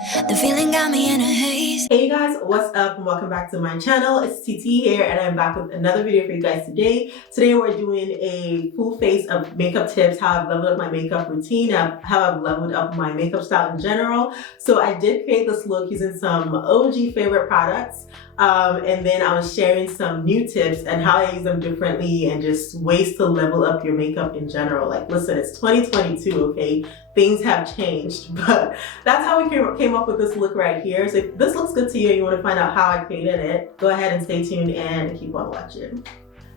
The feeling got me in a haze. Hey guys, what's up and welcome back to my channel. It's TT here and I'm back with another video for you guys today. Today we're doing a full face of makeup tips, how I've leveled up my makeup routine, how I've leveled up my makeup style in general. So I did create this look using some OG favorite products. And then I was sharing some new tips and how I use them differently and just ways to level up your makeup in general. Like, listen, it's 2022, okay? Things have changed, but that's how we came up with this look right here. So if this looks good to you and you want to find out how I created it, go ahead and stay tuned and keep on watching.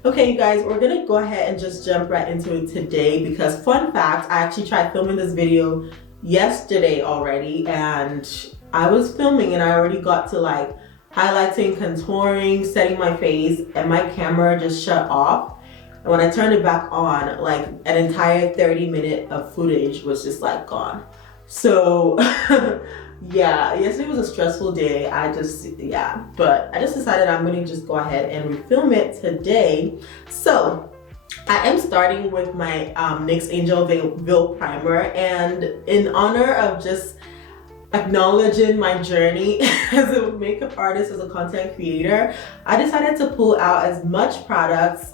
Okay, you guys, we're gonna go ahead and just jump right into it today because fun fact, I actually tried filming this video yesterday already and I was filming and I already got to like highlighting, contouring, setting my face, and my camera just shut off. And when I turned it back on, like an entire 30-minute of footage was just like gone. So yeah, yesterday was a stressful day. But I just decided I'm gonna just go ahead and refilm it today. So I am starting with my NYX Angel Veil Primer, and in honor of just acknowledging my journey as a makeup artist, as a content creator, I decided to pull out as much products,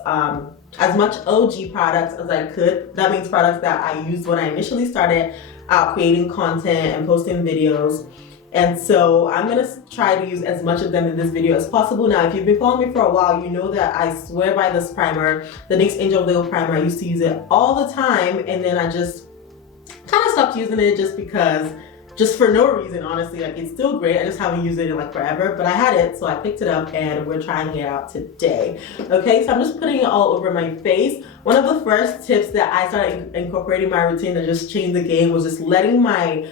as much OG products as I could. That means products that I used when I initially started out creating content and posting videos. And so I'm gonna try to use as much of them in this video as possible. Now, if you've been following me for a while, you know that I swear by this primer, the NYX Angel Veil Primer. I used to use it all the time, and then I just kind of stopped using it just for no reason, honestly. Like, it's still great, I just haven't used it in like forever, but I had it, so I picked it up and we're trying it out today. Okay, so I'm just putting it all over my face. One of the first tips that I started incorporating in my routine that just changed the game was just letting my,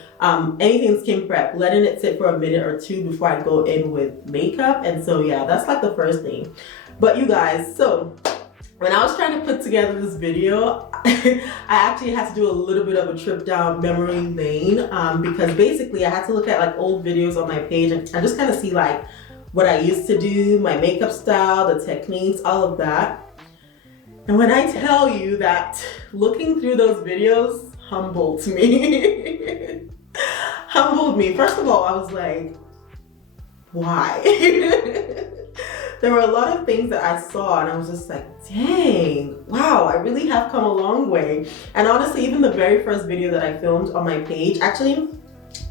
anything skin prep, letting it sit for a minute or two before I go in with makeup. And so yeah, that's like the first thing. But you guys, so when I was trying to put together this video, I actually had to do a little bit of a trip down memory lane because basically I had to look at like old videos on my page and just kind of see like what I used to do, my makeup style, the techniques, all of that. And when I tell you that looking through those videos humbled me, humbled me. First of all, I was like, why? There were a lot of things that I saw and I was just like, dang, wow, I really have come a long way. And honestly, even the very first video that I filmed on my page, actually,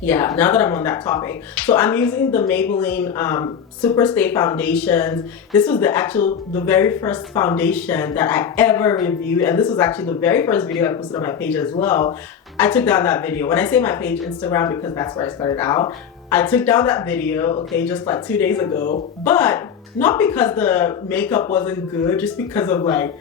yeah, now that I'm on that topic. So I'm using the Maybelline Super Stay foundations. This was the very first foundation that I ever reviewed. And this was actually the very first video I posted on my page as well. I took down that video. When I say my page, Instagram, because that's where I started out. I took down that video, okay, just like 2 days ago, but not because the makeup wasn't good, just because of like,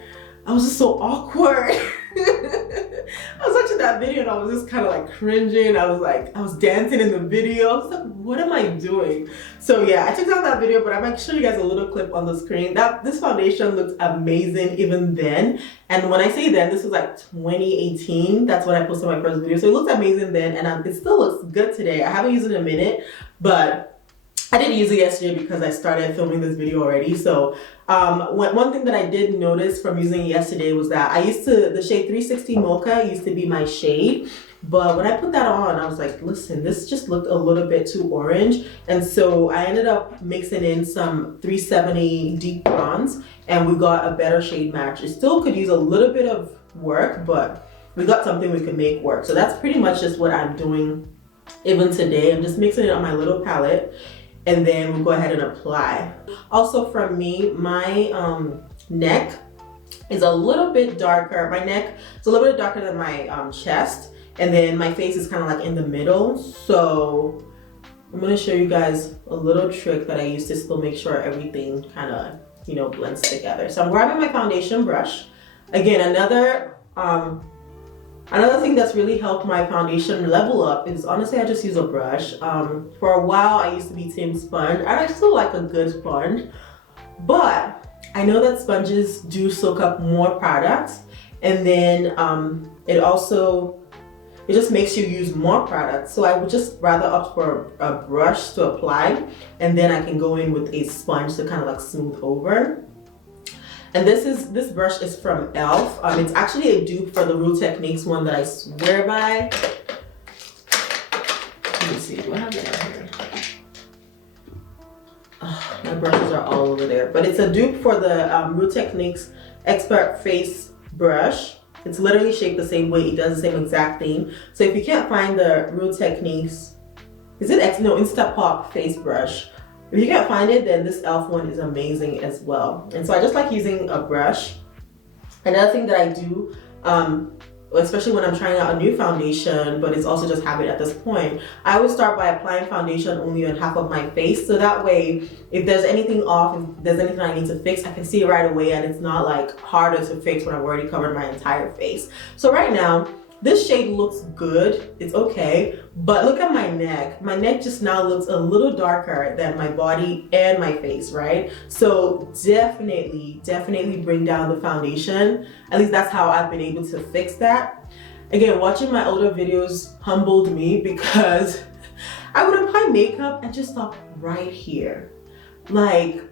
I was just so awkward. I was watching that video and I was just kind of like cringing. I was dancing in the video. I was like, what am I doing? So yeah, I took down that video, but I'm going to show you guys a little clip on the screen. This foundation looked amazing even then. And when I say then, this was like 2018. That's when I posted my first video. So it looked amazing then, and it still looks good today. I haven't used it in a minute, but I didn't use it yesterday because I started filming this video already. So one thing that I did notice from using it yesterday was that the shade 360 Mocha used to be my shade. But when I put that on, I was like, listen, this just looked a little bit too orange. And so I ended up mixing in some 370 Deep Bronze and we got a better shade match. It still could use a little bit of work, but we got something we could make work. So that's pretty much just what I'm doing even today. I'm just mixing it on my little palette. And then we'll go ahead and apply. Also from me, my neck is a little bit darker. My neck is a little bit darker than my chest. And then my face is kind of like in the middle. So I'm gonna show you guys a little trick that I use to still make sure everything kind of, you know, blends together. So I'm grabbing my foundation brush. Again, another thing that's really helped my foundation level up is honestly I just use a brush. For a while I used to be team sponge and I still like a good sponge, but I know that sponges do soak up more products, and then it just makes you use more products. So I would just rather opt for a brush to apply, and then I can go in with a sponge to kind of like smooth over. And this brush is from e.l.f. It's actually a dupe for the Real Techniques one that I swear by. Let me see, do I have it? My brushes are all over there. But it's a dupe for the Real Techniques Expert Face Brush. It's literally shaped the same way. It does the same exact thing. So if you can't find the Real Techniques, is it Instapop face brush? If you can't find it, then this e.l.f. one is amazing as well. And so I just like using a brush. Another thing that I do, especially when I'm trying out a new foundation, but it's also just habit at this point, I always start by applying foundation only on half of my face. So that way, if there's anything off, if there's anything I need to fix, I can see it right away and it's not like harder to fix when I've already covered my entire face. So right now, this shade looks good, it's okay, but look at my neck. My neck just now looks a little darker than my body and my face, right? So definitely bring down the foundation. At least that's how I've been able to fix that. Again, watching my older videos humbled me because I would apply makeup and just stop right here. Like,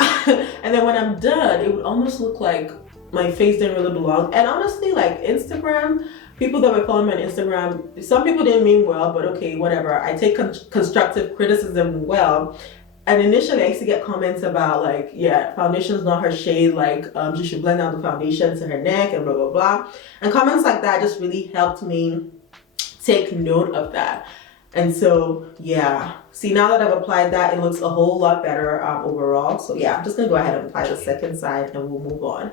and then when I'm done, it would almost look like my face didn't really belong. And honestly, like Instagram, people that were following me on Instagram, some people didn't mean well, but okay, whatever. I take constructive criticism well. And initially I used to get comments about like, yeah, foundation's not her shade, like she should blend out the foundation to her neck and blah, blah, blah. And comments like that just really helped me take note of that. And so, yeah, see, now that I've applied that, it looks a whole lot better overall. So yeah, I'm just gonna go ahead and apply the second side and we'll move on.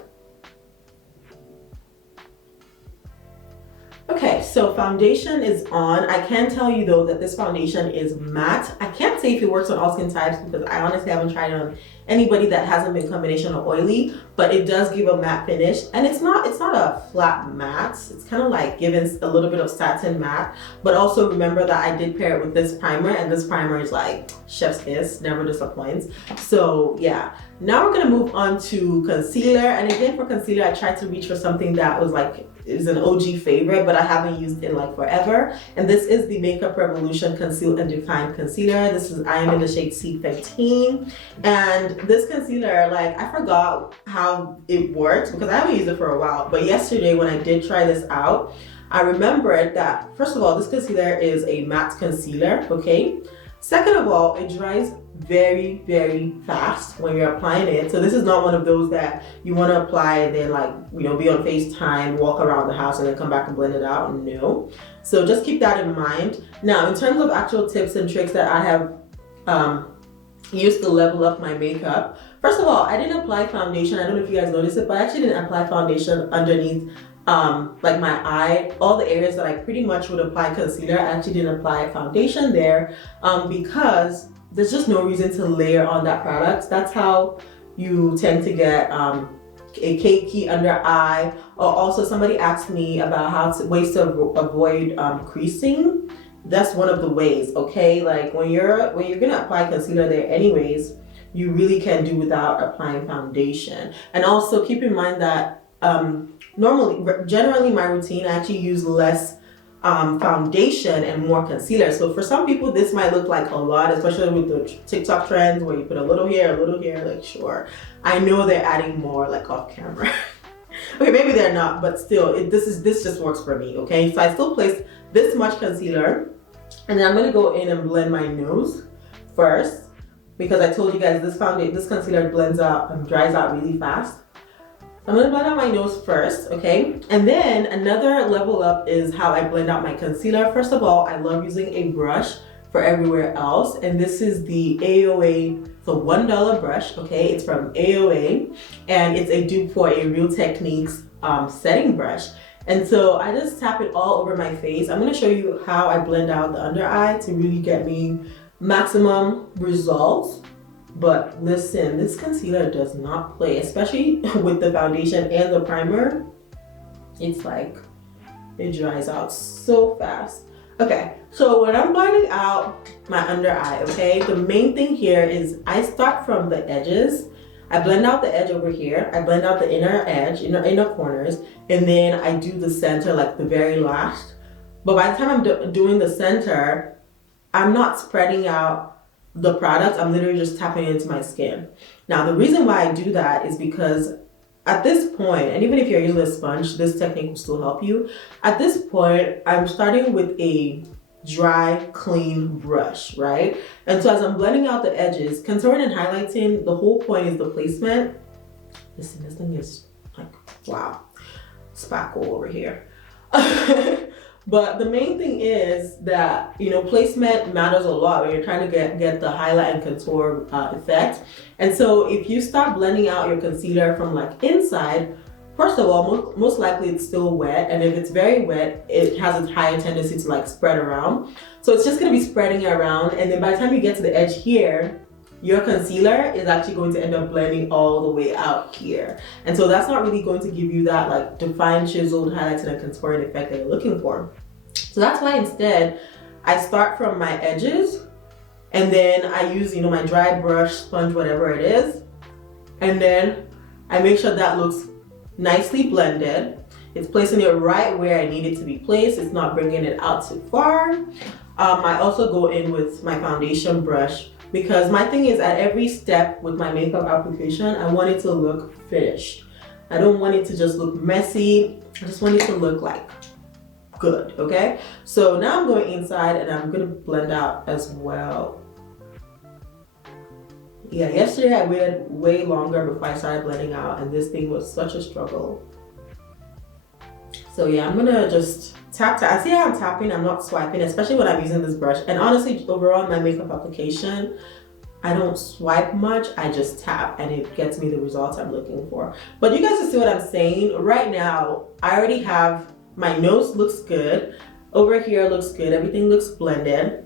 Okay, so foundation is on. I can tell you though that this foundation is matte. I can't say if it works on all skin types because I honestly haven't tried it on anybody that hasn't been combination or oily, but it does give a matte finish. And it's not a flat matte. It's kind of like giving a little bit of satin matte, but also remember that I did pair it with this primer, and this primer is like chef's kiss, never disappoints. So yeah, now we're gonna move on to concealer. And again, for concealer, I tried to reach for something that was like, is an OG favorite, but I haven't used it like forever. And this is the Makeup Revolution Conceal and Define Concealer. I am in the shade C15. And this concealer, like, I forgot how it works because I haven't used it for a while. But yesterday when I did try this out, I remembered that, first of all, this concealer is a matte concealer, okay? Second of all, it dries very, very fast when you're applying it. So this is not one of those that you want to apply and then like, you know, be on FaceTime, walk around the house and then come back and blend it out. No. So just keep that in mind. Now, in terms of actual tips and tricks that I have used to level up my makeup. First of all, I didn't apply foundation. I don't know if you guys noticed it, but I actually didn't apply foundation underneath like my eye. All the areas that I pretty much would apply concealer, I actually didn't apply foundation there because there's just no reason to layer on that product. That's how you tend to get a cakey under eye. Or also somebody asked me about ways to avoid creasing. That's one of the ways, okay? Like when you're gonna apply concealer there anyways, you really can do without applying foundation. And also keep in mind that generally my routine, I actually use less foundation and more concealer. So for some people this might look like a lot, especially with the TikTok trends where you put a little here, like sure, I know they're adding more like off camera. Okay, maybe they're not, but still this just works for me, okay? So I still place this much concealer and then I'm gonna go in and blend my nose first because I told you guys this concealer blends out and dries out really fast. I'm gonna blend out my nose first, okay? And then another level up is how I blend out my concealer. First of all, I love using a brush for everywhere else. And this is the AOA, it's a $1 brush, okay? It's from AOA and it's a dupe for a Real Techniques setting brush. And so I just tap it all over my face. I'm gonna show you how I blend out the under eye to really get me maximum results. But listen, this concealer does not play, especially with the foundation and the primer. It's like, it dries out so fast. Okay, so when I'm blending out my under eye, okay, the main thing here is I start from the edges. I blend out the edge over here. I blend out the inner edge, inner corners, and then I do the center like the very last. But by the time I'm doing the center, I'm not spreading out the product, I'm literally just tapping into my skin. Now, the reason why I do that is because at this point, and even if you're using a sponge, this technique will still help you. At this point, I'm starting with a dry, clean brush, right? And so as I'm blending out the edges, contouring and highlighting, the whole point is the placement. Listen, this thing is like, wow, spackle over here. But the main thing is that, you know, placement matters a lot when you're trying to get the highlight and contour effect. And so if you start blending out your concealer from like inside, first of all, most likely it's still wet. And if it's very wet, it has a higher tendency to like spread around. So it's just gonna be spreading around. And then by the time you get to the edge here, your concealer is actually going to end up blending all the way out here. And so that's not really going to give you that like defined, chiseled, highlighted, and contouring effect that you're looking for. So that's why instead, I start from my edges and then I use, you know, my dry brush, sponge, whatever it is. And then I make sure that looks nicely blended. It's placing it right where I need it to be placed. It's not bringing it out too far. I also go in with my foundation brush, because my thing is at every step with my makeup application, I want it to look finished. I don't want it to just look messy. I just want it to look like good, okay? So now I'm going inside and I'm gonna blend out as well. Yeah, yesterday I waited way longer before I started blending out, and this thing was such a struggle. So yeah, I'm gonna just tap. I see how I'm tapping, I'm not swiping, especially when I'm using this brush. And honestly, overall in my makeup application, I don't swipe much, I just tap and it gets me the results I'm looking for. But you guys will see what I'm saying. Right now, I already have, my nose looks good, over here looks good, everything looks blended,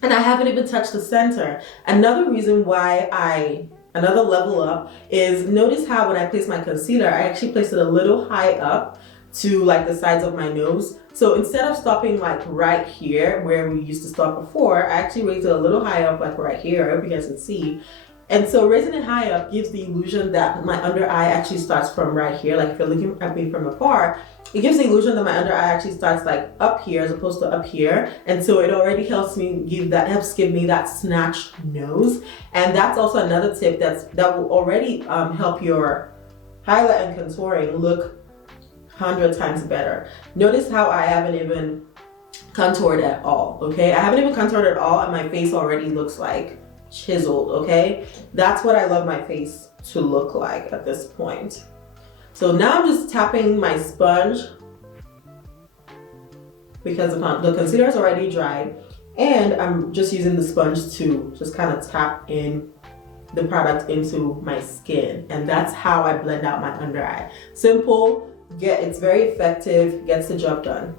and I haven't even touched the center. Another reason why another level up is, notice how when I place my concealer, I actually place it a little high up to like the sides of my nose. So instead of stopping like right here where we used to stop before, I actually raised it a little high up, like right here. I hope you guys can see. And so raising it high up gives the illusion that my under eye actually starts from right here. Like if you're looking at me from afar, it gives the illusion that my under eye actually starts like up here as opposed to up here. And so it already helps give me that snatched nose. And that's also another tip that will already help your highlight and contouring look 100 times better. Notice how I haven't even contoured at all, okay? I haven't even contoured at all and my face already looks like chiseled, okay? That's what I love my face to look like at this point. So now I'm just tapping my sponge because the concealer is already dry, and I'm just using the sponge to just kind of tap in the product into my skin, and that's how I blend out my under eye. Simple, it's very effective, gets the job done,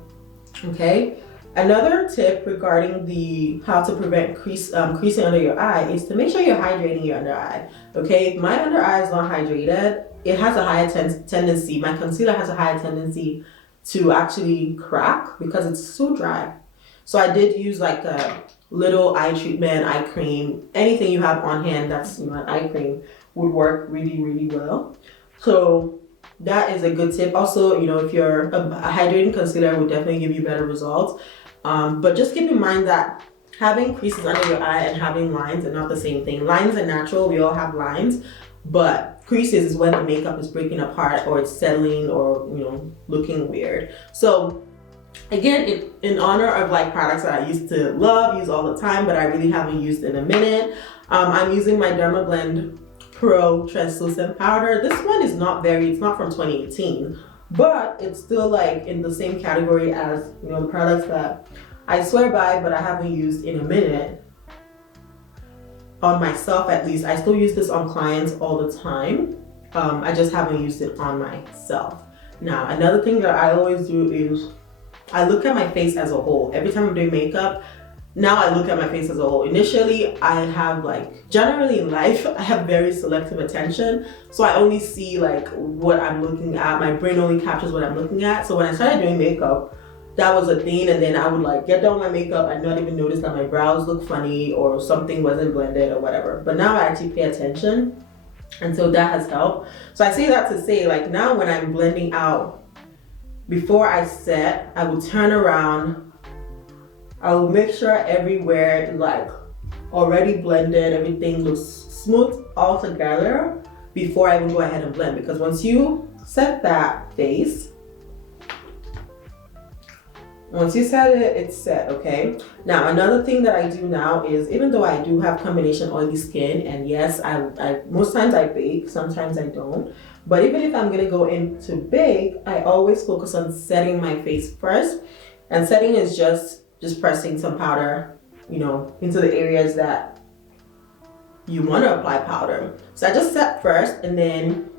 okay? Another tip regarding how to prevent creasing under your eye is to make sure you're hydrating your under eye, okay? If my under eye is not hydrated, it has a higher tendency, my concealer has a higher tendency to actually crack because it's so dry. So I did use like a little eye treatment, eye cream, anything you have on hand that's, you know, an eye cream would work really, really well. So that is a good tip. Also, you know, if you're a hydrating concealer would definitely give you better results. But just keep in mind that having creases under your eye and having lines are not the same thing. Lines are natural, we all have lines, but creases is when the makeup is breaking apart or it's settling or, you know, looking weird. So again, in honor of like products that I used to use all the time, but I really haven't used in a minute, I'm using my Dermablend Pro Translucent Powder. This one is it's not from 2018, but it's still like in the same category as, you know, the products that I swear by, but I haven't used in a minute. On myself at least. I still use this on clients all the time. I just haven't used it on myself. Now, another thing that I always do is I look at my face as a whole. Every time I'm doing makeup, now I look at my face as a whole. Initially, I have generally in life, I have very selective attention. So I only see like what I'm looking at. My brain only captures what I'm looking at. So when I started doing makeup, that was a thing, and then I would like get done with my makeup and not even notice that my brows look funny or something wasn't blended or whatever. But now I actually pay attention, and so that has helped. So I say that to say, like, now when I'm blending out, before I set, I will turn around, I will make sure everywhere is like already blended, everything looks smooth all together before I even go ahead and blend. Because once you set that face, Once you set it, it's set, okay? Now, another thing that I do now is, even though I do have combination oily skin, and yes, I most times I bake, sometimes I don't. But even if I'm gonna go in to bake, I always focus on setting my face first. And setting is just pressing some powder, you know, into the areas that you want to apply powder. So I just set first, and then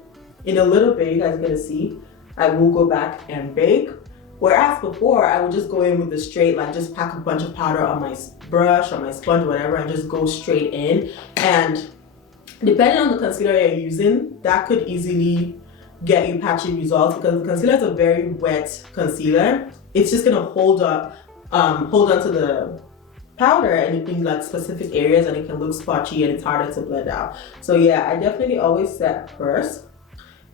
in a little bit, you guys are gonna see, I will go back and bake. Whereas before, I would just go in with the straight, like just pack a bunch of powder on my brush or my sponge, whatever, and just go straight in. And depending on the concealer you're using, that could easily get you patchy results, because the concealer is a very wet concealer. It's just gonna hold onto the powder and in like specific areas, and it can look spotchy and it's harder to blend out. So yeah, I definitely always set first,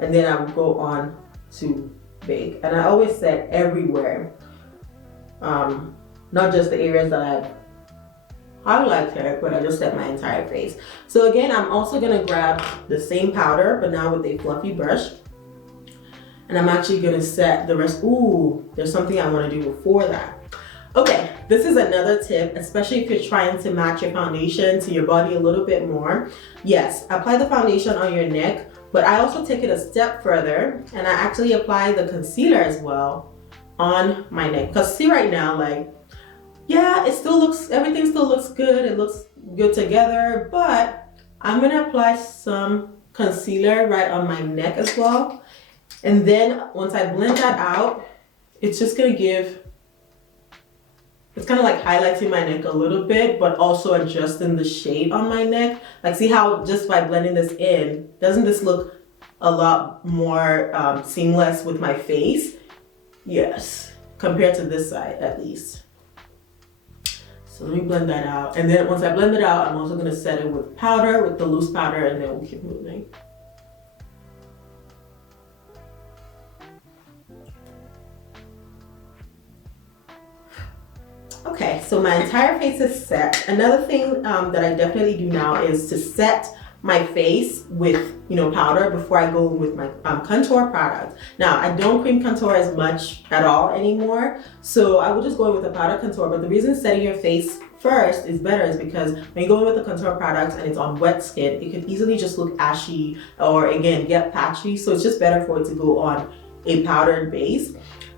and then I would go on to bake. And I always set everywhere, not just the areas that I've highlighted, but I just set my entire face. So again, I'm also gonna grab the same powder, but now with a fluffy brush, and I'm actually gonna set the rest. Ooh, there's something I wanna do before that. Okay, this is another tip, especially if you're trying to match your foundation to your body a little bit more. Yes, apply the foundation on your neck, but I also take it a step further, and I actually apply the concealer as well on my neck. Because see right now, like, yeah, everything still looks good. It looks good together, but I'm gonna apply some concealer right on my neck as well. And then once I blend that out, it's just gonna it's kind of like highlighting my neck a little bit, but also adjusting the shade on my neck. Like, see how just by blending this in, doesn't this look a lot more seamless with my face? Yes, compared to this side at least. So let me blend that out. And then once I blend it out, I'm also gonna set it with powder, with the loose powder, and then we'll keep moving. Okay, so my entire face is set. Another thing that I definitely do now is to set my face with, you know, powder before I go with my contour product. Now, I don't cream contour as much at all anymore, so I would just go in with a powder contour. But the reason setting your face first is better is because when you go in with the contour product and it's on wet skin, it could easily just look ashy or, again, get patchy. So it's just better for it to go on a powdered base.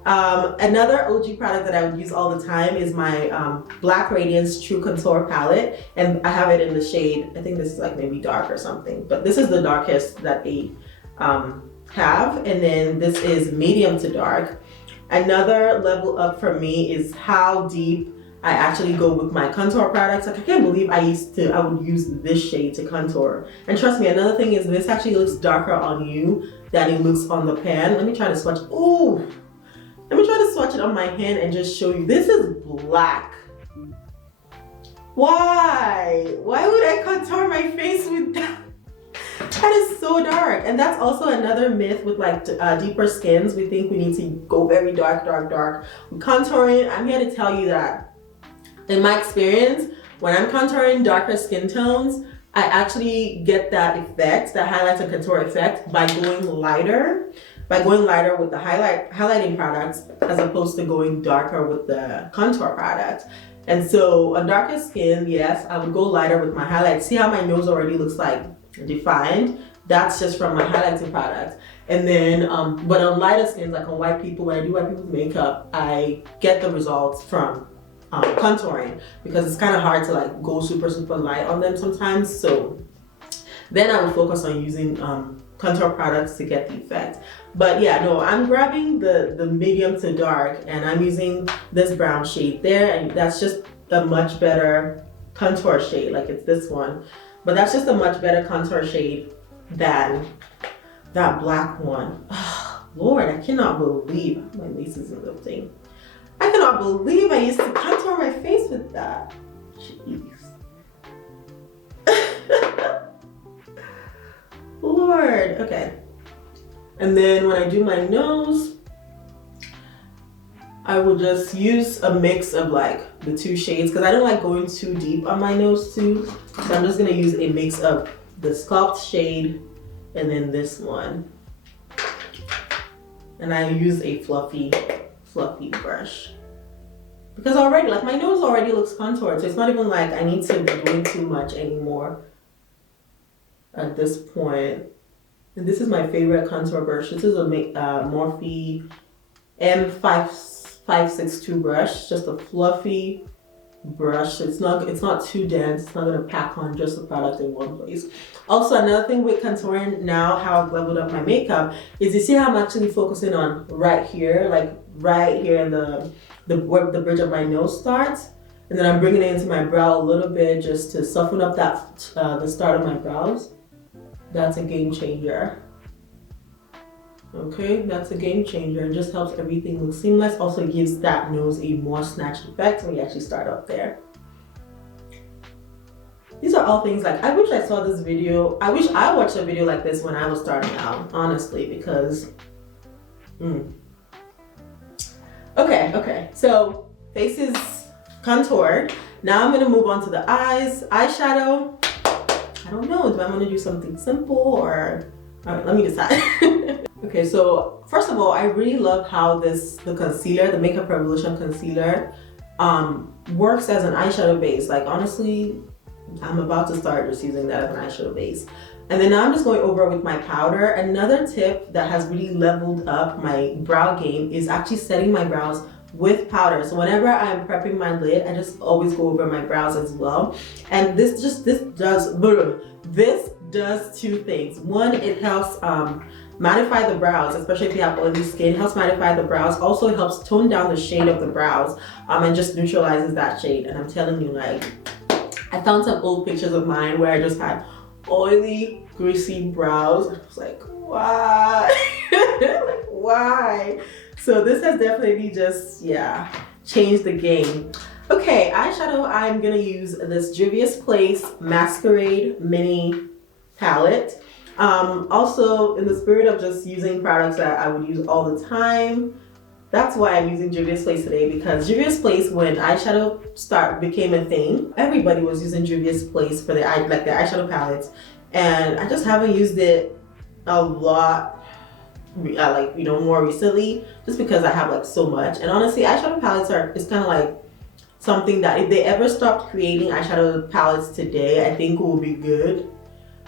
Another OG product that I would use all the time is my Black Radiance True Contour palette, and I have it in the shade, I think this is like maybe dark or something, but this is the darkest that they have, and then this is medium to dark. Another level up for me is how deep I actually go with my contour products. Like, I can't believe I would use this shade to contour. And trust me, another thing is this actually looks darker on you than it looks on the pan. Let me try to swatch. Ooh! Let me try to swatch it on my hand and just show you. This is black. Why? Why would I contour my face with that? That is so dark. And that's also another myth with like deeper skins. We think we need to go very dark, dark, dark. With contouring, I'm here to tell you that in my experience, when I'm contouring darker skin tones, I actually get that effect, that highlights and contour effect, by going lighter with the highlighting products as opposed to going darker with the contour products. And so on darker skin, yes, I would go lighter with my highlights. See how my nose already looks like defined? That's just from my highlighting products. And then, but on lighter skins, like on white people, when I do white people's makeup, I get the results from contouring, because it's kind of hard to like go super, super light on them sometimes. So then I would focus on using contour products to get the effect. But yeah, no, I'm grabbing the medium to dark, and I'm using this brown shade there, and that's just a much better contour shade. Like, it's this one, but that's just a much better contour shade than that black one. Oh, Lord, I cannot believe my lace isn't lifting. I cannot believe I used to contour my face with that. Jeez. Lord, okay. And then when I do my nose, I will just use a mix of like the two shades, because I don't like going too deep on my nose too. So I'm just gonna use a mix of the Sculpt shade and then this one. And I use a fluffy brush. Because already, like my nose already looks contoured, so it's not even like I need to be doing too much anymore at this point. And this is my favorite contour brush. This is a Morphe M5562 brush, just a fluffy brush. It's not too dense. It's not gonna pack on just the product in one place. Also, another thing with contouring now, how I've leveled up my makeup, is you see how I'm actually focusing on right here, like right here in where the bridge of my nose starts, and then I'm bringing it into my brow a little bit just to soften up that the start of my brows. That's a game changer. Okay, that's a game changer. It just helps everything look seamless. Also gives that nose a more snatched effect when you actually start up there. These are all things like, I wish I saw this video. I wish I watched a video like this when I was starting out, honestly, because Okay, so face is contoured. Now I'm gonna move on to the eyes. Eyeshadow. I don't know, do I want to do something simple or... Alright, let me decide. Okay, so first of all, I really love how the concealer, the Makeup Revolution concealer, works as an eyeshadow base. Like honestly, I'm about to start just using that as an eyeshadow base. And then now I'm just going over with my powder. Another tip that has really leveled up my brow game is actually setting my brows with powder. So whenever I'm prepping my lid, I just always go over my brows as well. And this does two things. One, it helps mattify the brows, especially if you have oily skin. It helps mattify the brows. Also, it helps tone down the shade of the brows and just neutralizes that shade. And I'm telling you, like, I found some old pictures of mine where I just had oily, greasy brows. I was like, why? Like, why? So this has definitely just, yeah, changed the game. Okay, eyeshadow, I'm gonna use this Juvia's Place Masquerade Mini palette. Also, in the spirit of just using products that I would use all the time, that's why I'm using Juvia's Place today, because Juvia's Place, when eyeshadow became a thing, everybody was using Juvia's Place for their eyeshadow palettes, and I just haven't used it a lot, more recently, just because I have like so much. And honestly, eyeshadow palettes it's kind of like something that if they ever stopped creating eyeshadow palettes today, I think will be good,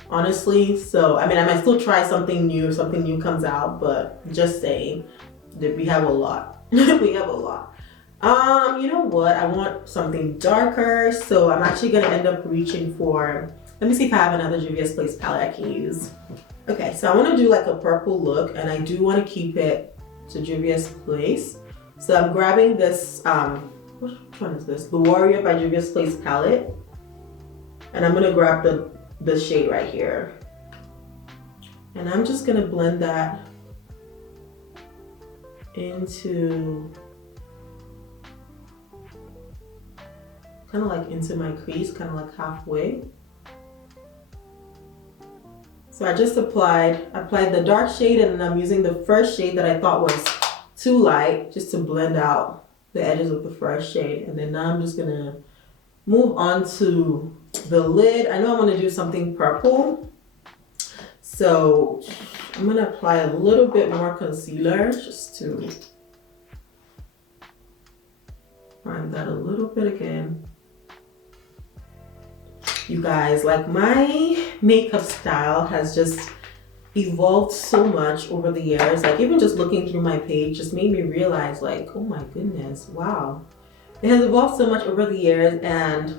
honestly. So I mean, I might still try something new if something new comes out, but just saying that we have a lot. We have a lot. You know what, I want something darker, so I'm actually gonna end up reaching for, let me see if I have another Juvia's Place palette I can use. Okay, so I want to do like a purple look, and I do want to keep it to Juvia's Place. So I'm grabbing this, which one is this? The Warrior by Juvia's Place palette. And I'm going to grab the shade right here. And I'm just going to blend that into, kind of like into my crease, kind of like halfway. So I just applied the dark shade, and then I'm using the first shade that I thought was too light just to blend out the edges of the first shade. And then now I'm just gonna move on to the lid. I know I want to do something purple, so I'm gonna apply a little bit more concealer just to prime that a little bit again. You guys, like, my makeup style has just evolved so much over the years. Like, even just looking through my page just made me realize, like, oh my goodness, wow. It has evolved so much over the years, and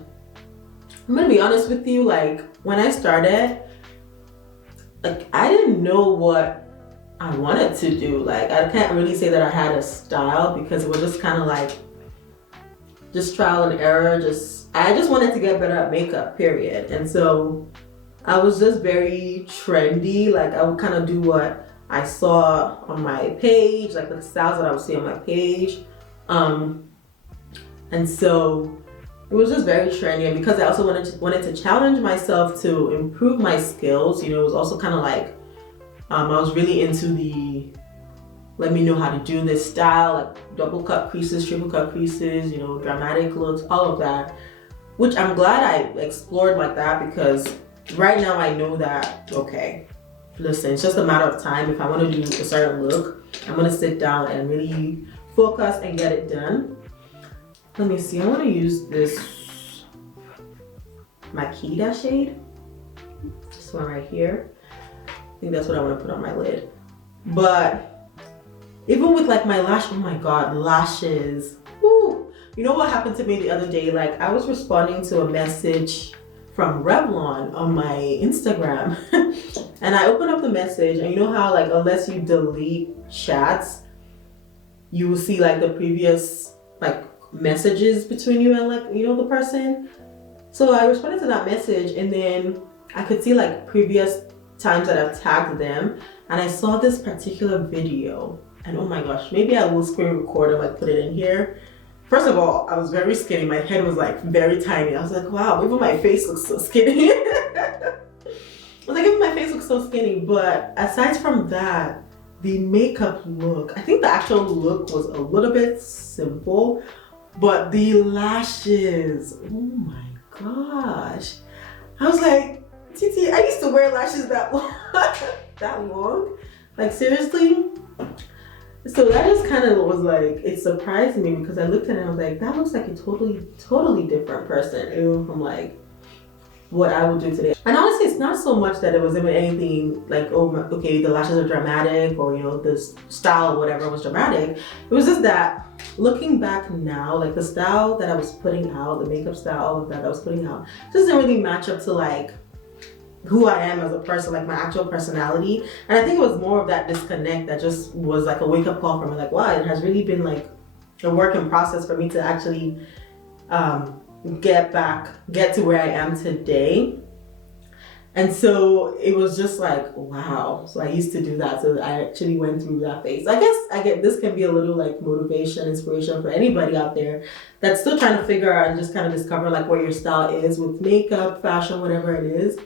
I'm gonna be honest with you, like, when I started, like, I didn't know what I wanted to do. Like, I can't really say that I had a style, because it was just kind of like, just trial and error, I just wanted to get better at makeup, period. And so I was just very trendy. Like, I would kind of do what I saw on my page, like the styles that I would see on my page. And so it was just very trendy. And because I also wanted to challenge myself to improve my skills, you know, it was also kind of like, I was really into the, let me know how to do this style, like double cut creases, triple cut creases, you know, dramatic looks, all of that. Which I'm glad I explored like that, because right now I know that, okay, listen, it's just a matter of time. If I want to do a certain look, I'm going to sit down and really focus and get it done. Let me see, I want to use this Makita shade. This one right here. I think that's what I want to put on my lid. But even with like my lash, oh my god, lashes. Woo. You know what happened to me the other day? Like I was responding to a message from Revlon on my Instagram and I opened up the message, and you know how like unless you delete chats, you will see like the previous like messages between you and like, you know, the person. So I responded to that message, and then I could see like previous times that I've tagged them, and I saw this particular video, and oh my gosh, maybe I will screen record and like put it in here. First of all, I was very skinny. My head was like very tiny. I was like, wow, even my face looks so skinny. I was like, even my face looks so skinny. But aside from that, the makeup look, I think the actual look was a little bit simple, but the lashes, oh my gosh. I was like, Titi, I used to wear lashes that long. That long? Like seriously? So that just kind of was like, it surprised me because I looked at it and I was like, that looks like a totally different person, even from like what I would do today. And honestly, it's not so much that it was even anything like, oh, okay, the lashes are dramatic, or you know, the style or whatever was dramatic. It was just that looking back now, like the style that I was putting out, the makeup style, all of that I was putting out, just didn't really match up to like who I am as a person, like my actual personality. And I think it was more of that disconnect that just was like a wake-up call for me, like wow, it has really been like a work in process for me to actually get to where I am today. And so it was just like, wow. So I used to do that. So I actually went through that phase. I guess this can be a little like motivation, inspiration for anybody out there that's still trying to figure out and just kind of discover like what your style is with makeup, fashion, whatever it is.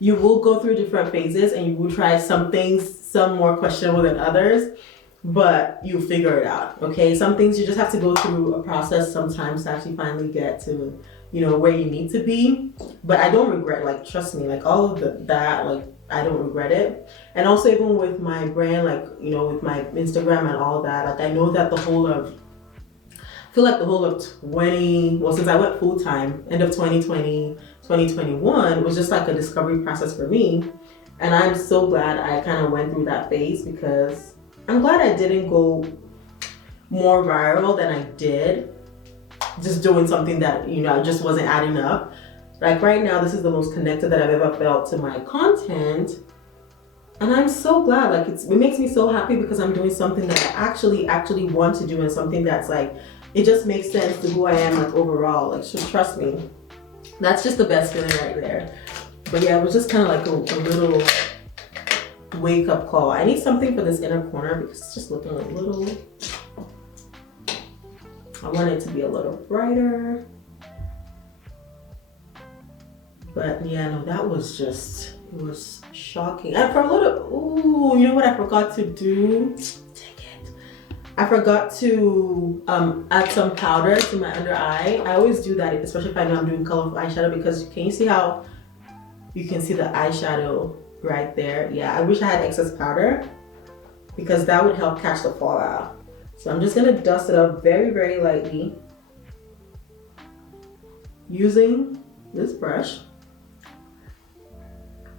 You will go through different phases and you will try some things, some more questionable than others, but you figure it out, okay? Some things you just have to go through a process sometimes to actually finally get to, you know, where you need to be. But I don't regret, like, trust me, like all of that, like I don't regret it. And also even with my brand, like, you know, with my Instagram and all that, like I know that the whole of 20, well, since I went full time, end of 2020, 2021 was just like a discovery process for me. And I'm so glad I kind of went through that phase, because I'm glad I didn't go more viral than I did just doing something that, you know, just wasn't adding up. Like right now, this is the most connected that I've ever felt to my content. And I'm so glad, like it makes me so happy because I'm doing something that I actually want to do, and something that's like, it just makes sense to who I am like overall. Like, so trust me, that's just the best feeling right there. But yeah, it was just kind of like a little wake up call. I need something for this inner corner because it's just looking a little, I want it to be a little brighter. But yeah, no, that was just, it was shocking. And for a little, ooh, you know what I forgot to do? I forgot to add some powder to my under eye. I always do that, especially if I know I'm doing colorful eyeshadow, because can you see how you can see the eyeshadow right there? Yeah, I wish I had excess powder because that would help catch the fallout. So I'm just gonna dust it up very, very lightly using this brush.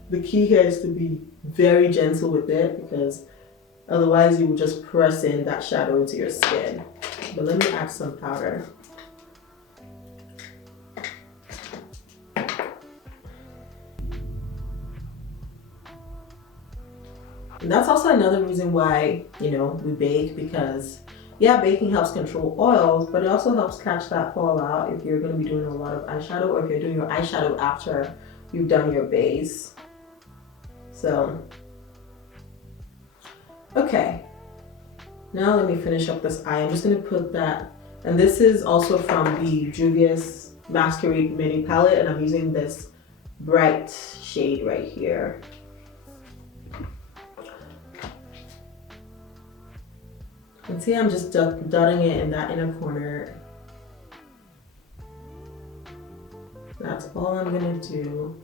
The key here is to be very gentle with it, because otherwise you will just press in that shadow into your skin. But let me add some powder. And that's also another reason why, you know, we bake, because yeah, baking helps control oils, but it also helps catch that fallout if you're going to be doing a lot of eyeshadow, or if you're doing your eyeshadow after you've done your base. So okay, now let me finish up this eye. I'm just gonna put that, and this is also from the Juvia's Masquerade Mini Palette, and I'm using this bright shade right here. And see, I'm just dotting it in that inner corner. That's all I'm gonna do.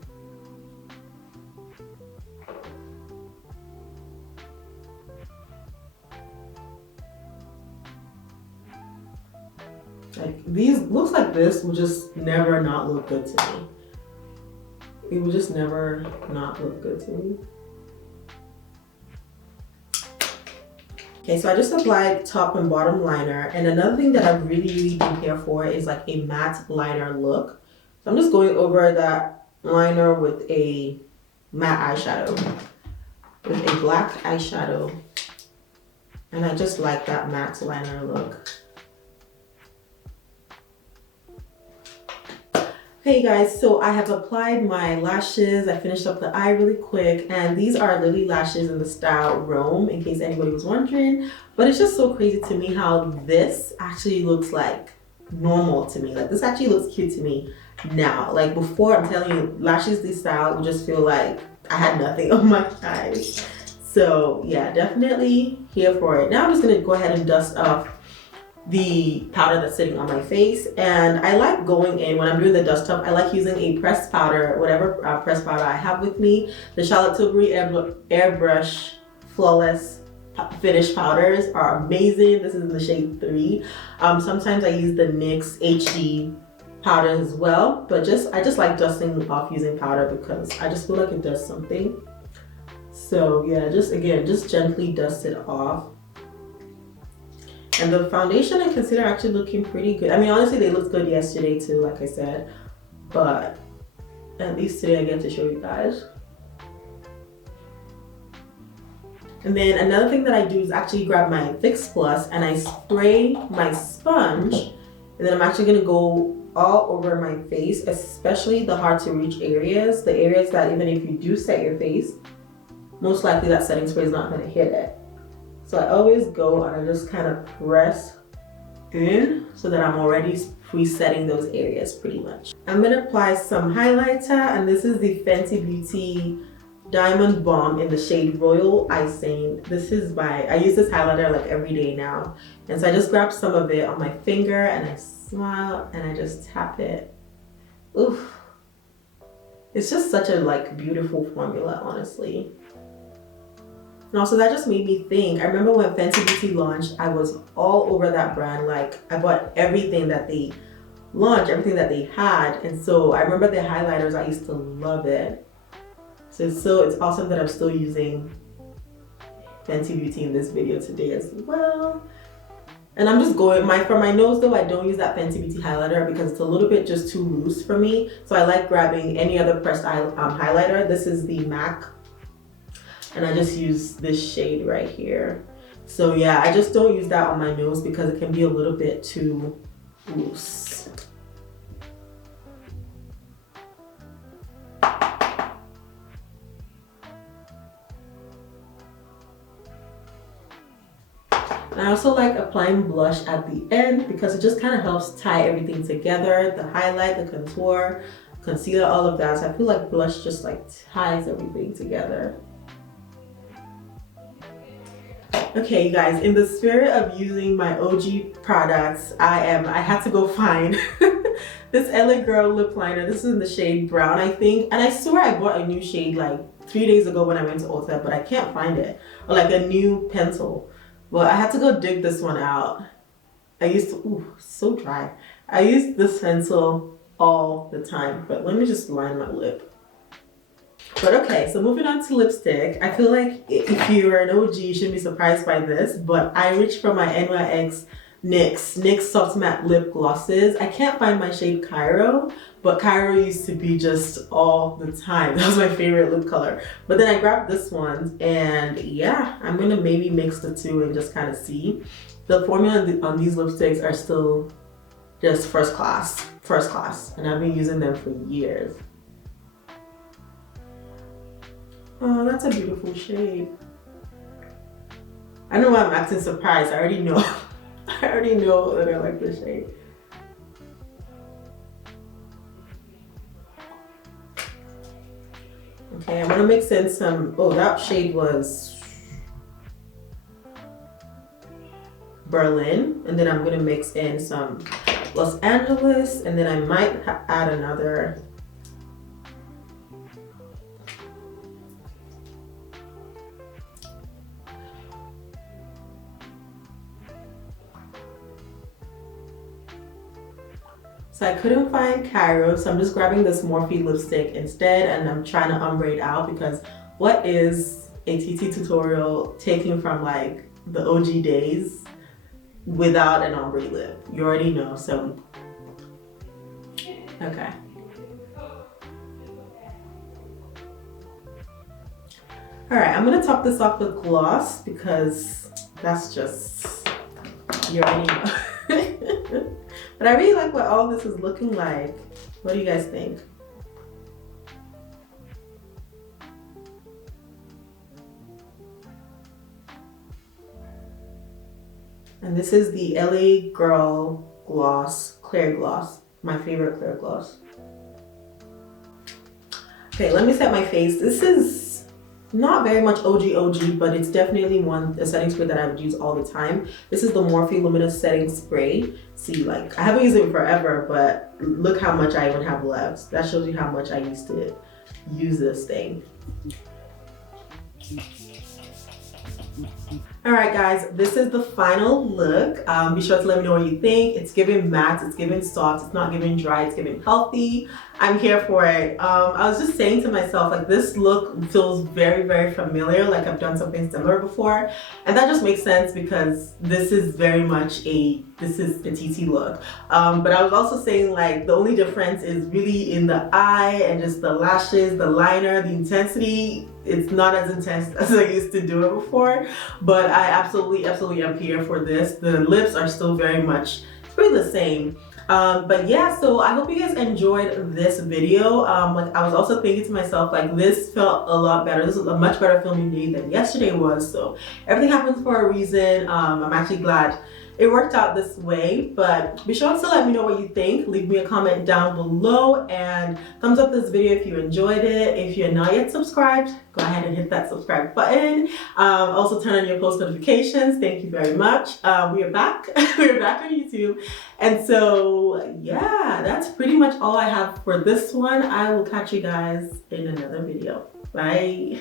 Like these looks like this will just never not look good to me. It will just never not look good to me. Okay, so I just applied top and bottom liner, and another thing that I really do here for is like a matte liner look. So I'm just going over that liner with a matte eyeshadow, with a black eyeshadow, and I just like that matte liner look. Hey guys, so I have applied my lashes. I finished up the eye really quick, and these are Lily lashes in the style Rome, in case anybody was wondering. But it's just so crazy to me how this actually looks like normal to me. Like this actually looks cute to me now. Like before, I'm telling you, lashes this style would just feel like I had nothing on my eyes. So yeah, definitely here for it. Now I'm just gonna go ahead and dust off the powder that's sitting on my face, and I like going in when I'm doing the dust up. I like using a pressed powder, whatever pressed powder I have with me. The Charlotte Tilbury Airbrush Flawless Finish powders are amazing. This is in the shade 3. Sometimes I use the NYX HD powders as well, but I just like dusting off using powder because I just feel like it does something. So yeah, just gently dust it off. And the foundation and concealer are actually looking pretty good. I mean, honestly, they looked good yesterday too, like I said. But at least today I get to show you guys. And then another thing that I do is actually grab my Fix Plus and I spray my sponge. And then I'm actually going to go all over my face, especially the hard to reach areas. The areas that even if you do set your face, most likely that setting spray is not going to hit it. So I always go and I just kind of press in so that I'm already presetting those areas pretty much. I'm going to apply some highlighter, and this is the Fenty Beauty Diamond Bomb in the shade Royal Icing. This is I use this highlighter like every day now. And so I just grab some of it on my finger and I smile and I just tap it. Oof. It's just such a like beautiful formula, honestly. And also that just made me think, I remember when Fenty Beauty launched, I was all over that brand. Like I bought everything that they launched, everything that they had. And so I remember the highlighters, I used to love it. So it's awesome that I'm still using Fenty Beauty in this video today as well. And I'm just going, for my nose though, I don't use that Fenty Beauty highlighter because it's a little bit just too loose for me. So I like grabbing any other pressed highlighter. This is the MAC. And I just use this shade right here. So yeah, I just don't use that on my nose because it can be a little bit too loose. And I also like applying blush at the end because it just kind of helps tie everything together. The highlight, the contour, concealer, all of that. So I feel like blush just like ties everything together. Okay, you guys, in the spirit of using my OG products, I had to go find this LA Girl lip liner. This is in the shade Brown, I think. And I swear I bought a new shade like 3 days ago when I went to Ulta, but I can't find it. Or like a new pencil. Well, I had to go dig this one out. I used to, ooh, so dry. I use this pencil all the time, but let me just line my lip. But okay, so moving on to lipstick. I feel like if you're an OG, you shouldn't be surprised by this, but I reached for my NYX NYX Soft Matte Lip Glosses. I can't find my shade Cairo, but Cairo used to be just all the time. That was my favorite lip color. But then I grabbed this one, and yeah, I'm gonna maybe mix the two and just kind of see. The formula on these lipsticks are still just first class, and I've been using them for years. Oh, that's a beautiful shade. I don't know why I'm acting surprised. I already know. I already know that I like this shade. Okay, I'm gonna mix in some, oh, that shade was Berlin. And then I'm gonna mix in some Los Angeles, and then I might add another. So I couldn't find Cairo, so I'm just grabbing this Morphe lipstick instead, and I'm trying to ombre it out because what is a TT tutorial taken from like the OG days without an ombre lip? You already know, so okay. All right, I'm gonna top this off with gloss because that's just, you already know. But I really like what all this is looking like. What do you guys think? And this is the LA Girl Gloss, Clear Gloss. My favorite clear gloss. Okay, let me set my face. This is not very much OG, but it's definitely a setting spray that I would use all the time. This is the Morphe Luminous setting spray. See, like, I haven't used it forever, but look how much I even have left. That shows you how much I used to use this thing. All right, guys, this is the final look. Be sure to let me know what you think. It's giving matte, it's giving soft, it's not giving dry, it's giving healthy. I'm here for it. I was just saying to myself, like, this look feels very, very familiar, like I've done something similar before. And that just makes sense because this is very much this is a TT look. But I was also saying, like, the only difference is really in the eye and just the lashes, the liner, the intensity. It's not as intense as I used to do it before, but I absolutely am here for this. The lips are still very much pretty the same. But yeah, so I hope you guys enjoyed this video. Like, I was also thinking to myself, like, this felt a lot better. This was a much better filming day than yesterday was. So everything happens for a reason. I'm actually glad it worked out this way, but be sure to let me know what you think. Leave me a comment down below and thumbs up this video if you enjoyed it. If you're not yet subscribed, go ahead and hit that subscribe button. Also turn on your post notifications. Thank you very much. We are back. We're back on YouTube. And so yeah, that's pretty much all I have for this one. I will catch you guys in another video. Bye.